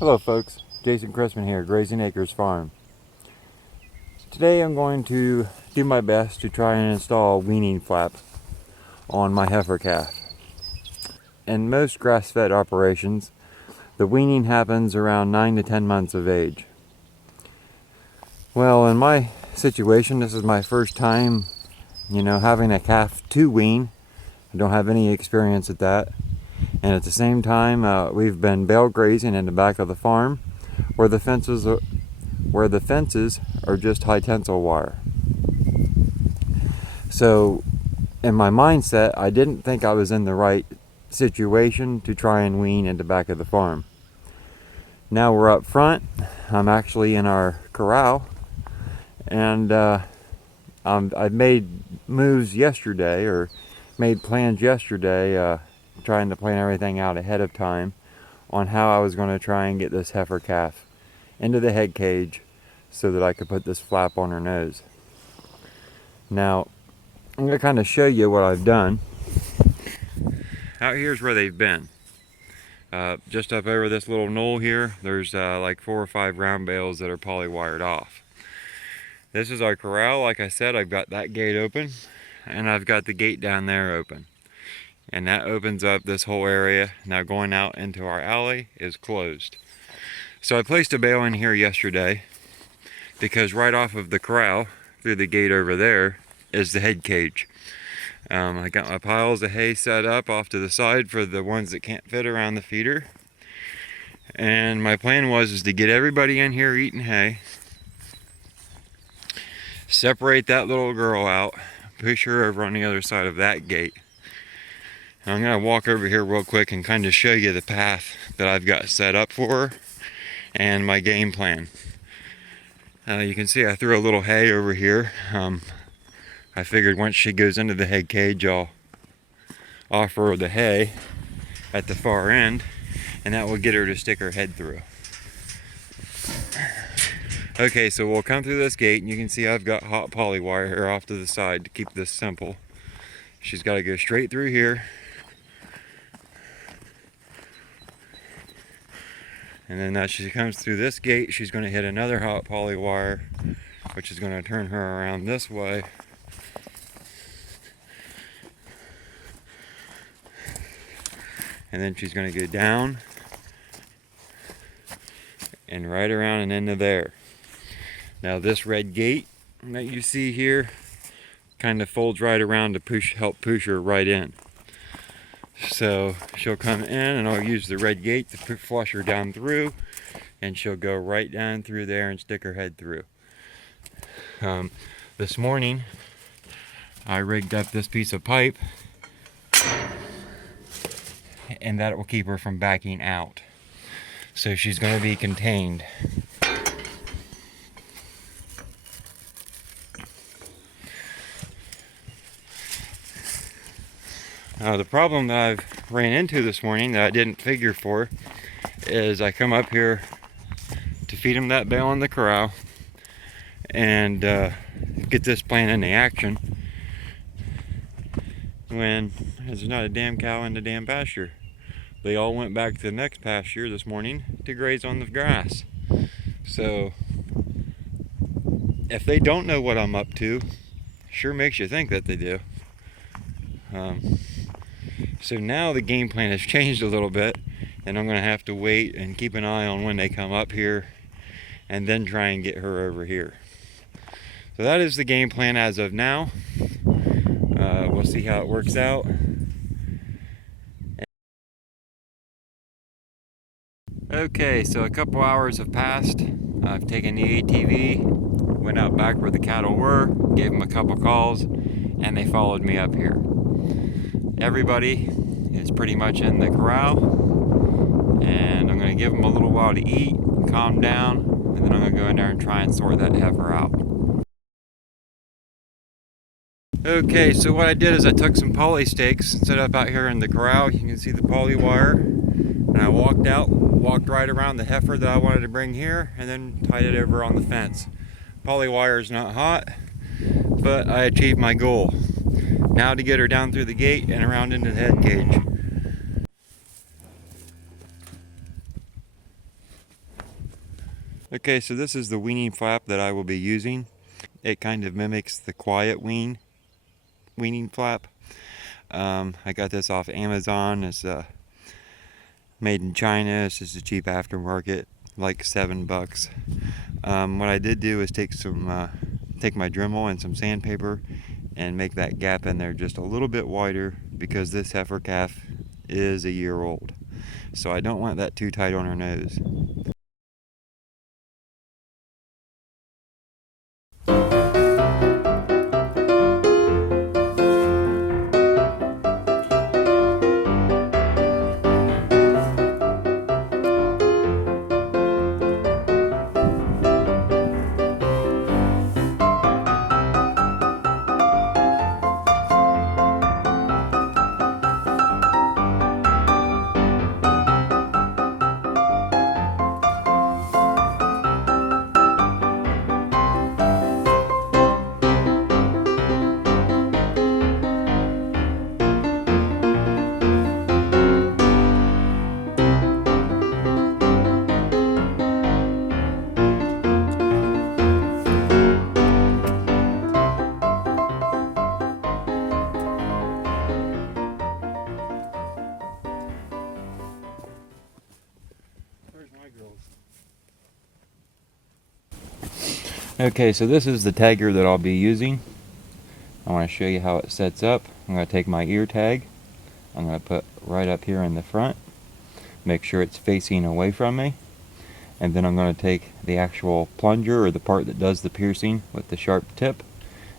Hello folks, Jason Chrisman here, Grazing Acres Farm. Today I'm going to do my best to try and install a weaning flap on my heifer calf. In most grass-fed operations, the weaning happens around 9 to 10 months of age. Well, in my situation, this is my first time, having a calf to wean. I don't have any experience at that. And at the same time, we've been bale grazing in the back of the farm where the fences are just high tensile wire. So in my mindset, I didn't think I was in the right situation to try and wean in the back of the farm. Now we're up front. I'm actually in our corral, and I've made moves yesterday, or made plans yesterday, trying to plan everything out ahead of time on how I was going to try and get this heifer calf into the head cage so that I could put this flap on her nose. Now, I'm going to kind of show you what I've done. Out here's where they've been. Just up over this little knoll here, there's like 4 or 5 round bales that are poly-wired off. This is our corral. Like I said, I've got that gate open, and I've got the gate down there open. And that opens up this whole area. Now going out into our alley is closed. So I placed a bale in here yesterday because right off of the corral, through the gate over there, is the head cage. I got my piles of hay set up off to the side for the ones that can't fit around the feeder. And my plan was to get everybody in here eating hay, separate that little girl out, push her over on the other side of that gate. I'm going to walk over here real quick and kind of show you the path that I've got set up for her and my game plan. You can see I threw a little hay over here. I figured once she goes into the head cage, I'll offer her the hay at the far end, and that will get her to stick her head through. Okay, so we'll come through this gate, and you can see I've got hot poly wire here off to the side to keep this simple. She's got to go straight through here. And then as she comes through this gate, she's going to hit another hot poly wire, which is going to turn her around this way. And then she's going to go down and right around and into there. Now this red gate that you see here kind of folds right around to help push her right in. So she'll come in, and I'll use the red gate to flush her down through, and she'll go right down through there and stick her head through. This morning I rigged up this piece of pipe, and that will keep her from backing out. So she's going to be contained. The problem that I've ran into this morning that I didn't figure for is I come up here to feed him that bale in the corral and get this plan into action when there's not a damn cow in the damn pasture. They all went back to the next pasture this morning to graze on the grass. So if they don't know what I'm up to, sure makes you think that they do. So now the game plan has changed a little bit, and I'm going to have to wait and keep an eye on when they come up here and then try and get her over here. So that is the game plan as of now. We'll see how it works out. Okay, so a couple hours have passed. I've taken the ATV, went out back where the cattle were, gave them a couple calls, and they followed me up here. Everybody is pretty much in the corral, and I'm going to give them a little while to eat, calm down, and then I'm going to go in there and try and sort that heifer out. Okay, so what I did is I took some poly stakes and set up out here in the corral. You can see the poly wire, and I walked right around the heifer that I wanted to bring here, and then tied it over on the fence. Poly wire is not hot, but I achieved my goal. Now to get her down through the gate and around into the head cage. Okay, so this is the weaning flap that I will be using. It kind of mimics the quiet weaning flap. I got this off Amazon. It's made in China. It's just a cheap aftermarket, like $7. What I did do is take my Dremel and some sandpaper and make that gap in there just a little bit wider because this heifer calf is a year old. So I don't want that too tight on her nose. Okay, so this is the tagger that I'll be using. I want to show you how it sets up. I'm going to take my ear tag. I'm going to put right up here in the front. Make sure it's facing away from me. And then I'm going to take the actual plunger, or the part that does the piercing with the sharp tip,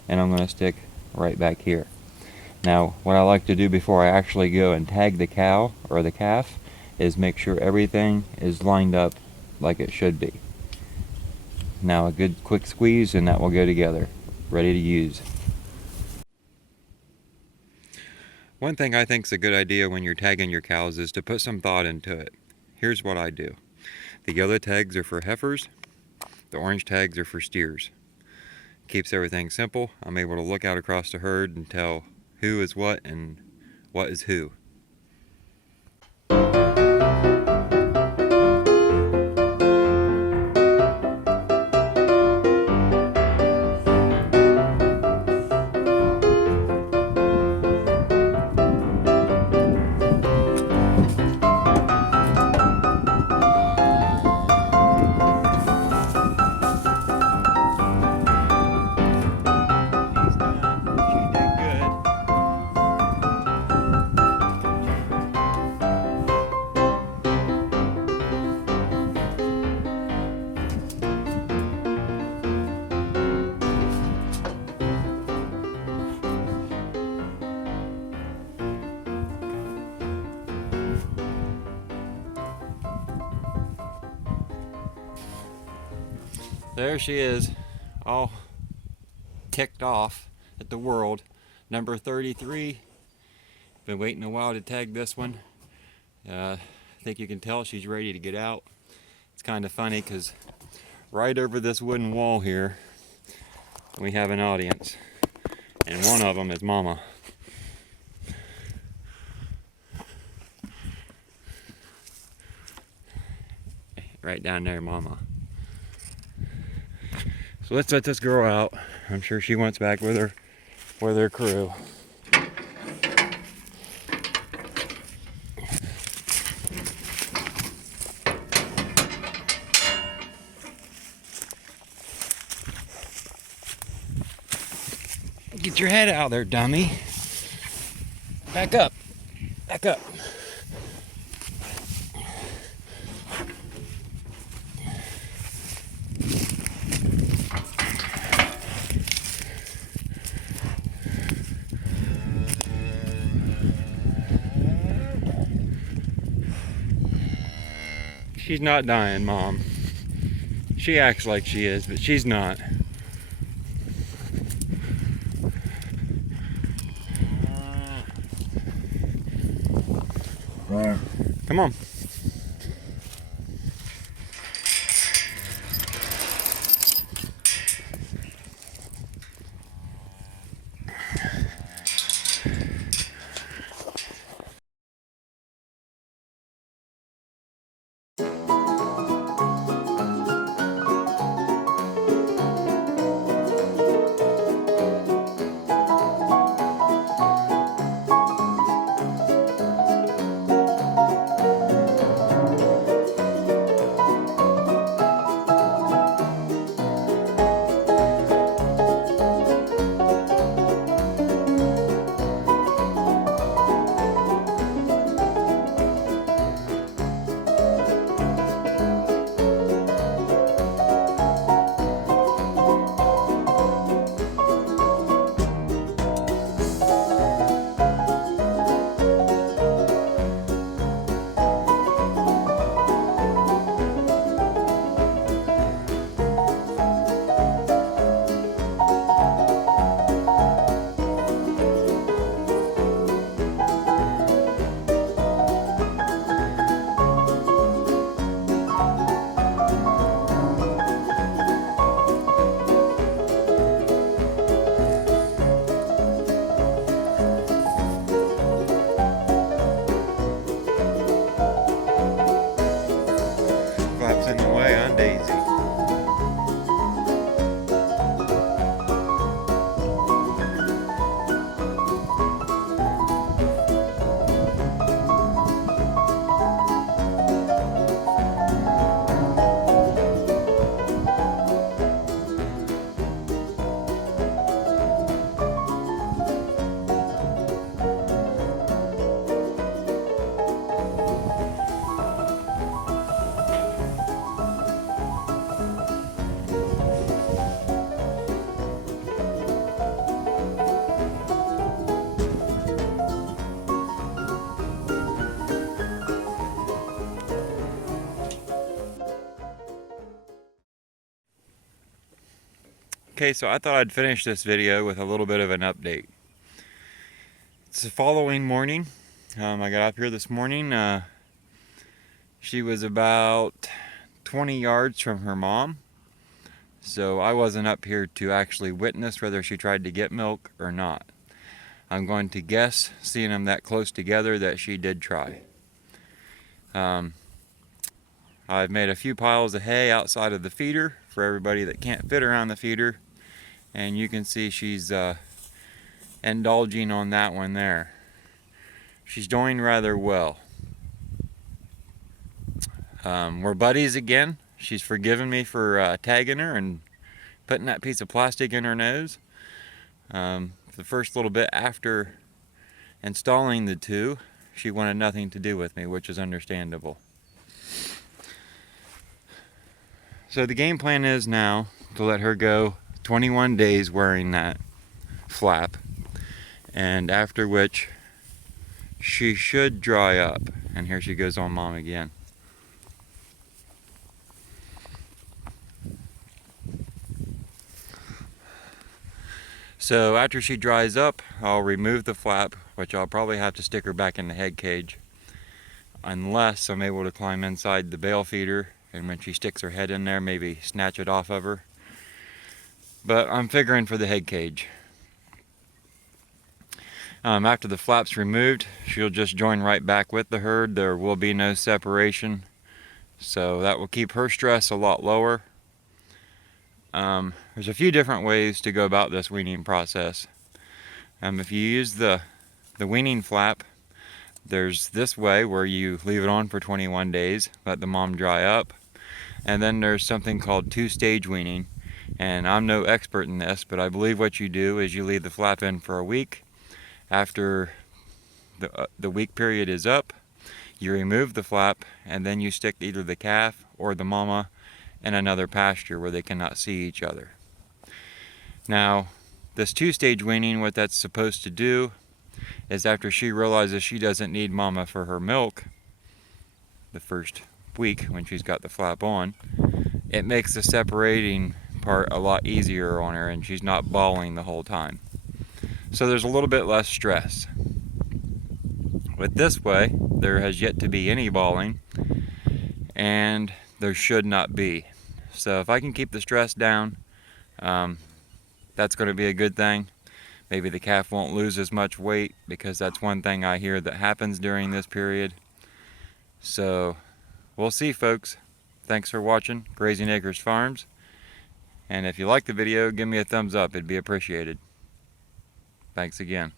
and I'm going to stick right back here. Now, what I like to do before I actually go and tag the cow or the calf is make sure everything is lined up like it should be. Now a good quick squeeze and that will go together, ready to use. One thing I think is a good idea when you're tagging your cows is to put some thought into it. Here's what I do. The yellow tags are for heifers, the orange tags are for steers. Keeps everything simple. I'm able to look out across the herd and tell who is what and what is who. There she is, all ticked off at the world. Number 33. Been waiting a while to tag this one. I think you can tell she's ready to get out. It's kind of funny because right over this wooden wall here, we have an audience. And one of them is Mama. Right down there, Mama. So let's let this girl out. I'm sure she wants back with her crew. Get your head out there, dummy. Back up. Back up. She's not dying, Mom. She acts like she is, but she's not. Come on. Okay, so I thought I'd finish this video with a little bit of an update. It's the following morning. I got up here this morning. She was about 20 yards from her mom. So I wasn't up here to actually witness whether she tried to get milk or not. I'm going to guess, seeing them that close together, that she did try. I've made a few piles of hay outside of the feeder for everybody that can't fit around the feeder. And you can see she's indulging on that one there. She's doing rather well. We're buddies again. She's forgiven me for tagging her and putting that piece of plastic in her nose. The first little bit after installing the two, she wanted nothing to do with me, which is understandable. So the game plan is now to let her go 21 days wearing that flap, and after which she should dry up. And here she goes on mom again. So after she dries up, I'll remove the flap, which I'll probably have to stick her back in the head cage, unless I'm able to climb inside the bale feeder, and when she sticks her head in there, maybe snatch it off of her. But I'm figuring for the head cage. After the flap's removed, she'll just join right back with the herd. There will be no separation, so that will keep her stress a lot lower. There's a few different ways to go about this weaning process. If you use the weaning flap, there's this way where you leave it on for 21 days, let the mom dry up. And then there's something called two-stage weaning. And I'm no expert in this, but I believe what you do is you leave the flap in for a week. After the week period is up, you remove the flap, and then you stick either the calf or the mama in another pasture where they cannot see each other. Now, this two-stage weaning, what that's supposed to do is after she realizes she doesn't need mama for her milk the first week when she's got the flap on, it makes the separating part a lot easier on her, and she's not bawling the whole time. So there's a little bit less stress. With this way, there has yet to be any bawling, and there should not be. So if I can keep the stress down, that's going to be a good thing. Maybe the calf won't lose as much weight, because that's one thing I hear that happens during this period. So we'll see, folks. Thanks for watching Grazing Acres Farms. And if you like the video, give me a thumbs up. It'd be appreciated. Thanks again.